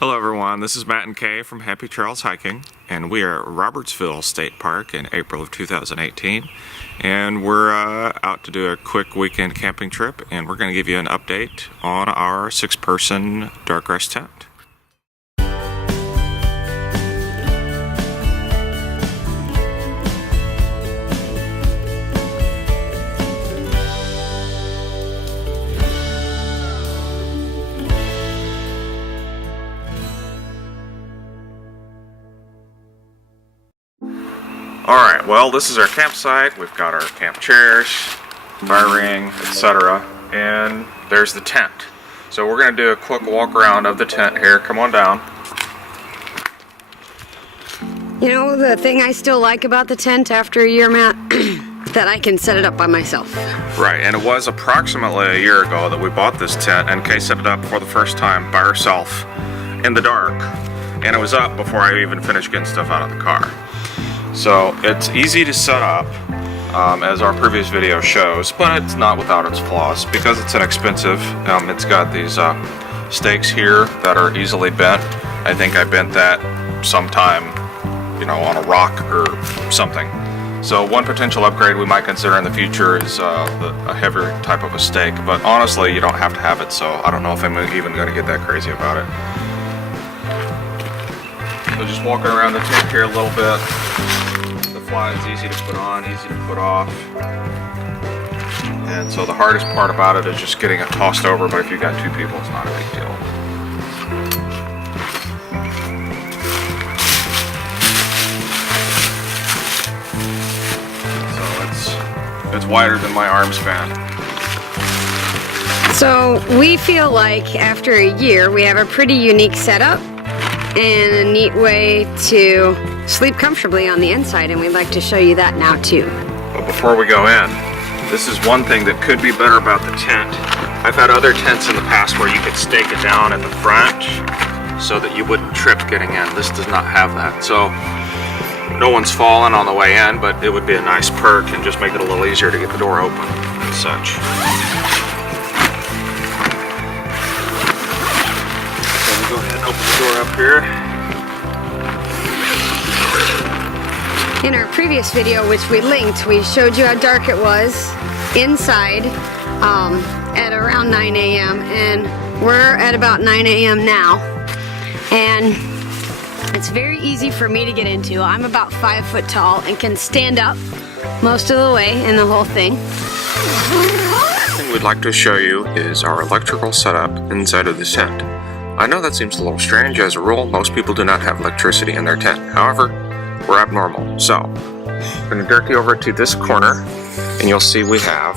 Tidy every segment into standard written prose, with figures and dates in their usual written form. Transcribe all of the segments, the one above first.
Hello everyone, this is Matt and Kay from Happy Trails Hiking, and we are at Robertsville State Park in April of 2018, and we're out to do a quick weekend camping trip, and we're going to give you an update on our 6-person dark rest tent. Alright, well, this is our campsite. We've got our camp chairs, fire ring, etc. And there's the tent. So we're going to do a quick walk around of the tent here. Come on down. You know, the thing I still like about the tent after a year, Matt, that I can set it up by myself. Right, and it was approximately a year ago that we bought this tent, and Kay set it up for the first time by herself in the dark. And it was up before I even finished getting stuff out of the car. So it's easy to set up, as our previous video shows, but it's not without its flaws because it's inexpensive. It's got these stakes here that are easily bent. I think I bent that sometime, you know, on a rock or something. So one potential upgrade we might consider in the future is a heavier type of a stake, but honestly you don't have to have it, so I don't know if I'm even going to get that crazy about it. So just walking around the tent here a little bit. The fly is easy to put on, easy to put off. And so the hardest part about it is just getting it tossed over, but if you've got 2 people, it's not a big deal. So it's wider than my arm span. So we feel like after a year we have a pretty unique setup and a neat way to sleep comfortably on the inside, and we'd like to show you that now too. But before we go in, this is one thing that could be better about the tent. I've had other tents in the past where you could stake it down at the front so that you wouldn't trip getting in. This does not have that. So no one's fallen on the way in, but it would be a nice perk and just make it a little easier to get the door open and such. Go ahead and open the door up here. In our previous video, which we linked, we showed you how dark it was inside at around 9 a.m. and we're at about 9 a.m. now, and it's very easy for me to get into. I'm about 5 foot tall and can stand up most of the way in the whole thing. The thing we'd like to show you is our electrical setup inside of the tent. I know that seems a little strange. As a rule, most people do not have electricity in their tent. However, we're abnormal. So, I'm going to direct you over to this corner, and you'll see we have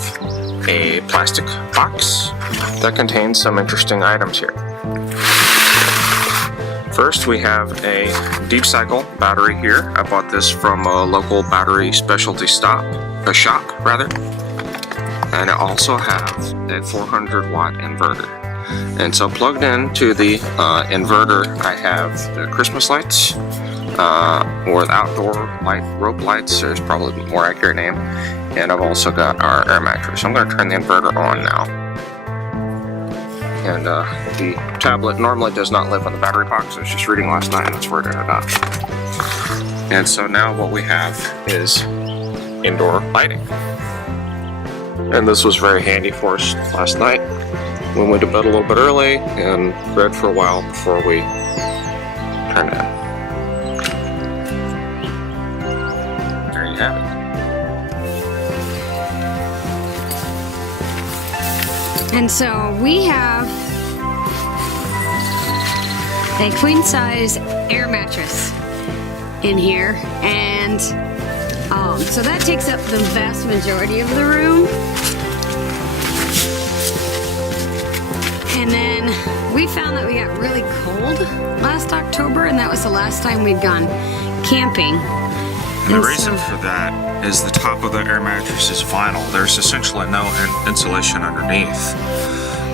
a plastic box that contains some interesting items here. First, we have a deep cycle battery here. I bought this from a local battery specialty shop. And I also have a 400-watt inverter. And so plugged into the inverter, I have the Christmas lights, or the outdoor light, rope lights, is probably a more accurate name. And I've also got our air mattress. I'm going to turn the inverter on now. And the tablet normally does not live on the battery box. I was just reading last night, and that's where it ended up. And so now what we have is indoor lighting. And this was very handy for us last night. We went to bed a little bit early and read for a while before we turned in. There you have it. And so we have a queen size air mattress in here, and so that takes up the vast majority of the room. And then we found that we got really cold last October, and that was the last time we'd gone camping. And the reason for that is the top of the air mattress is vinyl. There's essentially no insulation underneath.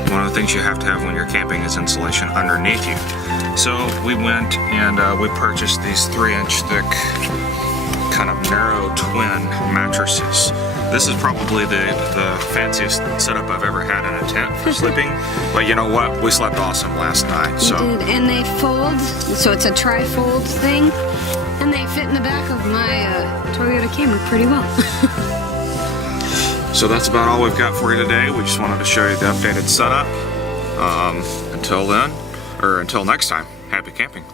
One of the things you have to have when you're camping is insulation underneath you. So we went and we purchased these 3-inch thick kind of narrow twin mattresses This is probably the fanciest setup I've ever had in a tent for sleeping. But you know what? We slept awesome last night. So. We did, and they fold, so it's a tri-fold thing, and they fit in the back of my Toyota Camry pretty well. So that's about all we've got for you today. We just wanted to show you the updated setup. Until then, or until next time, happy camping.